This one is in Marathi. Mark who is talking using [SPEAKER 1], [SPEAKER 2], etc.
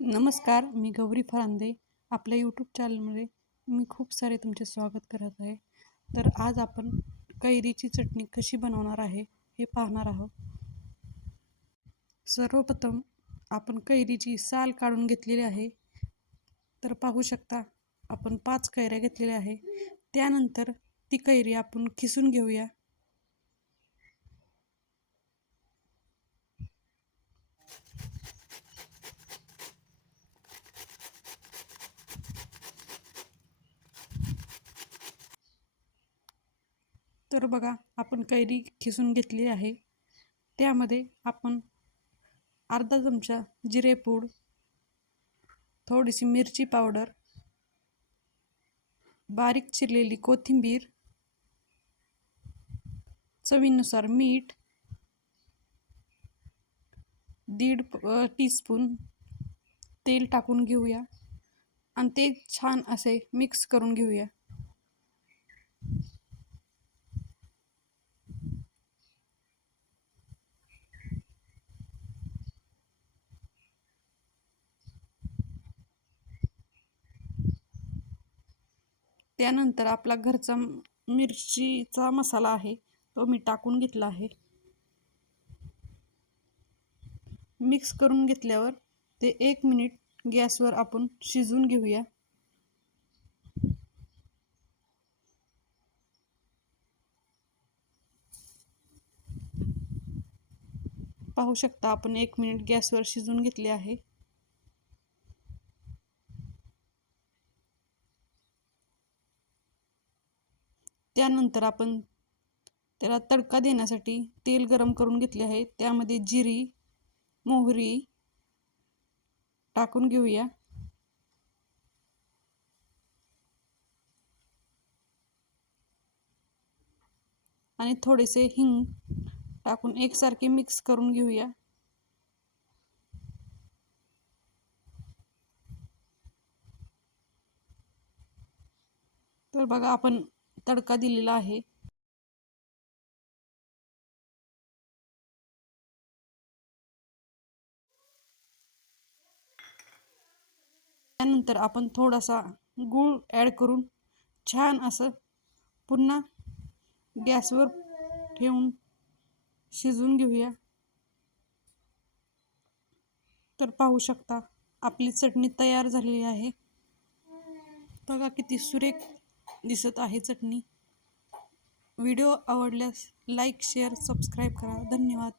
[SPEAKER 1] नमस्कार मी गौरी फरांदे. आपल्या यूट्यूब चॅनलमध्ये मी खूप सारे तुमचे स्वागत करत आहे. तर आज आपण कैरीची चटणी कशी बनवणार आहे हे पाहणार आहोत. सर्वप्रथम आपण कैरीची साल काढून घेतलेली आहे. तर पाहू शकता आपण पाच कैऱ्या घेतलेल्या आहे. त्यानंतर ती कैरी आपण खिसून घेऊया. तर बघा आपण कैरी खिसून घेतली आहे. त्यामध्ये आपण अर्धा चमचा जिरेपूड थोडीशी मिरची पावडर बारीक चिरलेली कोथिंबीर चवीनुसार मीठ दीड टीस्पून तेल टाकून घेऊया. आणि ते छान असे मिक्स करून घेऊया. त्यानंतर आपला घरचा मिरचीचा मसाला आहे तो मी टाकून घेतला आहे. मिक्स करून घेतल्यावर ते एक मिनिट गॅसवर आपण शिजवून घेऊया. पाहू शकता आपण एक मिनिट गॅसवर शिजून घेतले आहे. त्यानंतर आपण त्याला तडका देण्यासाठी तेल गरम करून घेतले आहे. त्यामध्ये जिरी मोहरी टाकून घेऊया. आणि थोडेसे हिंग टाकून एकसारखे मिक्स करून घेऊया. तर बघा आपण तडका दिलेला आहे. त्यानंतर आपण थोडासा गूळ ॲड करून छान असं पुन्हा गॅसवर ठेवून शिजवून घेऊया. तर पाहू शकता आपली चटणी तयार झालेली आहे. बघा किती सुरेख दिसत आहे चटणी. व्हिडिओ आवडल्यास लाईक शेअर सबस्क्राईब करा. धन्यवाद.